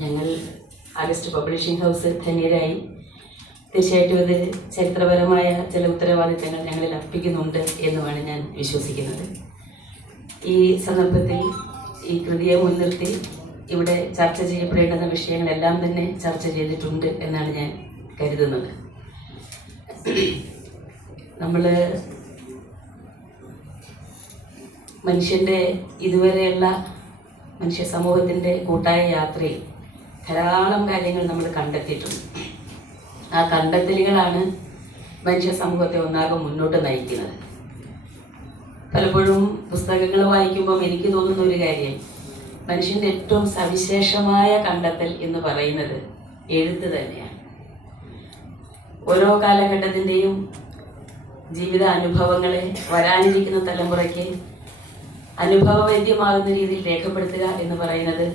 ഞങ്ങൾ August publishing house ധന്യരായി. തീർച്ചയായിട്ടും ഇത് ചരിത്രപരമായ ചില ഉത്തരവാദിത്തങ്ങൾ ഞങ്ങളിൽ അർപ്പിക്കുന്നുണ്ട് എന്നുമാണ് ഞാൻ വിശ്വസിക്കുന്നത്. ഈ സന്ദർഭത്തിൽ ഈ കൃതിയെ മുൻനിർത്തി ഇവിടെ ചർച്ച ചെയ്യപ്പെടേണ്ടുന്ന വിഷയങ്ങളെല്ലാം തന്നെ ചർച്ച ചെയ്തിട്ടുണ്ട് എന്നാണ് ഞാൻ കരുതുന്നത്. നമ്മൾ മനുഷ്യൻ്റെ ഇതുവരെയുള്ള മനുഷ്യ സമൂഹത്തിൻ്റെ കൂട്ടായ യാത്രയിൽ ധാരാളം കാര്യങ്ങൾ നമ്മൾ കണ്ടെത്തിയിട്ടുണ്ട്. ആ കണ്ടെത്തലുകളാണ് മനുഷ്യ സമൂഹത്തെ ഒന്നാകെ മുന്നോട്ട് നയിക്കുന്നത്. പലപ്പോഴും പുസ്തകങ്ങൾ വായിക്കുമ്പം എനിക്ക് തോന്നുന്ന ഒരു കാര്യം, മനുഷ്യൻ്റെ ഏറ്റവും സവിശേഷമായ കണ്ടെത്തൽ എന്ന് പറയുന്നത് എഴുത്ത് തന്നെയാണ്. ഓരോ കാലഘട്ടത്തിൻ്റെയും ജീവിത അനുഭവങ്ങളെ വരാനിരിക്കുന്ന തലമുറയ്ക്ക് അനുഭവവേദ്യമാകുന്ന രീതിയിൽ രേഖപ്പെടുത്തുക എന്ന് പറയുന്നത്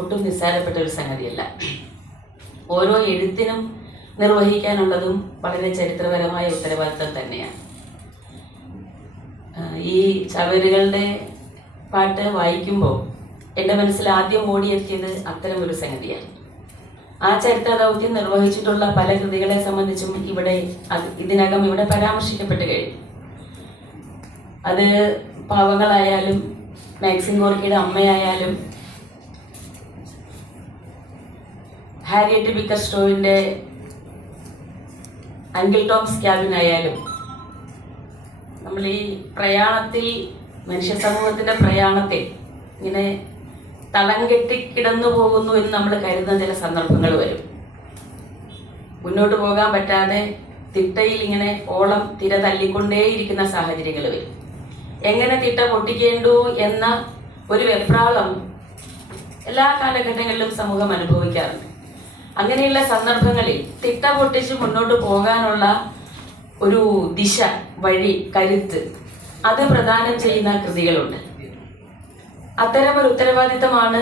ഒട്ടും നിസ്സാരപ്പെട്ട ഒരു സംഗതിയല്ല. ഓരോ എഴുത്തിനും നിർവഹിക്കാനുള്ളതും വളരെ ചരിത്രപരമായ ഉത്തരവാദിത്തം തന്നെയാണ്. ഈ ചവരുകളുടെ പാട്ട് വായിക്കുമ്പോൾ എൻ്റെ മനസ്സിൽ ആദ്യം ഓടിയെത്തിയത് അത്തരമൊരു സംഗതിയാണ്. ആ ചരിത്ര ദൗത്യം നിർവഹിച്ചിട്ടുള്ള പല കൃതികളെ സംബന്ധിച്ചും ഇതിനകം ഇവിടെ പരാമർശിക്കപ്പെട്ട് കഴിഞ്ഞു. അത് പാവങ്ങളായാലും മാക്സിം ഗോർക്കിയുടെ അമ്മയായാലും ഹാരിയറ്റ് ബിക്കർ സ്റ്റോവിൻ്റെ അങ്കിൾ ടോംസ് ക്യാബിൻ ആയാലും, നമ്മൾ ഈ പ്രയാണത്തിൽ മനുഷ്യ സമൂഹത്തിൻ്റെ പ്രയാണത്തിൽ ഇങ്ങനെ തളം കെട്ടി കിടന്നു പോകുന്നു എന്ന് നമ്മൾ കരുതുന്ന ചില സന്ദർഭങ്ങൾ വരും. മുന്നോട്ട് പോകാൻ പറ്റാതെ തിട്ടയിൽ ഇങ്ങനെ ഓളം തിര തല്ലിക്കൊണ്ടേയിരിക്കുന്ന സാഹചര്യങ്ങൾ വരും. എങ്ങനെ തിട്ട പൊട്ടിക്കേണ്ടു എന്ന ഒരു വെപ്രാളം എല്ലാ കാലഘട്ടങ്ങളിലും സമൂഹം അനുഭവിക്കാറുണ്ട്. അങ്ങനെയുള്ള സന്ദർഭങ്ങളിൽ തിട്ട പൊട്ടിച്ച് മുന്നോട്ട് പോകാനുള്ള ഒരു ദിശ, വഴി, കരുത്ത് അത് പ്രദാനം ചെയ്യുന്ന കൃതികളുണ്ട്. അത്തരം ഒരു ഉത്തരവാദിത്തമാണ്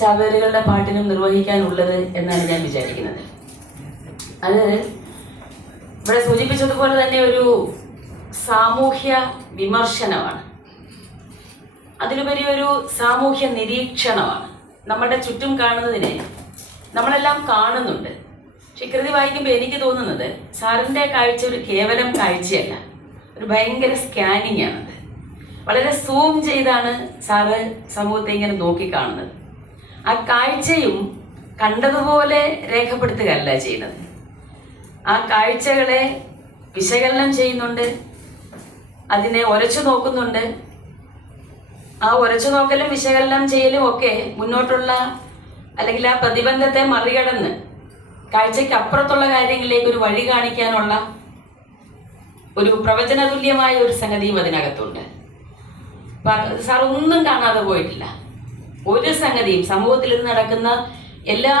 ചാവേറുകളുടെ പാട്ടിനും നിർവഹിക്കാനുള്ളത് എന്നാണ് ഞാൻ വിചാരിക്കുന്നത്. അത് ഇവിടെ സൂചിപ്പിച്ചതുപോലെ തന്നെ ഒരു സാമൂഹ്യ വിമർശനമാണ്. അതിലുപരി ഒരു സാമൂഹ്യ നിരീക്ഷണമാണ്. നമ്മുടെ ചുറ്റും കാണുന്നതിനെ നമ്മളെല്ലാം കാണുന്നുണ്ട്. പക്ഷെ കൃതി വായിക്കുമ്പോൾ എനിക്ക് തോന്നുന്നത് സാറിൻ്റെ കാഴ്ച ഒരു കേവലം കാഴ്ചയല്ല, ഒരു ഭയങ്കര സ്കാനിങ് ആണത്. വളരെ സൂം ചെയ്താണ് സാറ് സമൂഹത്തെ ഇങ്ങനെ നോക്കിക്കാണുന്നത്. ആ കാഴ്ചയും കണ്ടതുപോലെ രേഖപ്പെടുത്തുകയല്ല ചെയ്യുന്നത്. ആ കാഴ്ചകളെ വിശകലനം ചെയ്യുന്നുണ്ട്, അതിനെ ഉരച്ചു നോക്കുന്നുണ്ട്. ആ ഉരച്ചു നോക്കലും വിശകലനം ചെയ്യലും ഒക്കെ മുന്നോട്ടുള്ള അല്ലെങ്കിൽ ആ പ്രതിബന്ധത്തെ മറികടന്ന് കാഴ്ചയ്ക്ക് അപ്പുറത്തുള്ള കാര്യങ്ങളിലേക്ക് ഒരു വഴി കാണിക്കാനുള്ള ഒരു പ്രവചനതുല്യമായ ഒരു സംഗതിയും അതിനകത്തുണ്ട്. സാർ ഒന്നും കാണാതെ പോയിട്ടില്ല. ഒരു സംഗതിയും സമൂഹത്തിൽ നിന്ന് നടക്കുന്ന എല്ലാ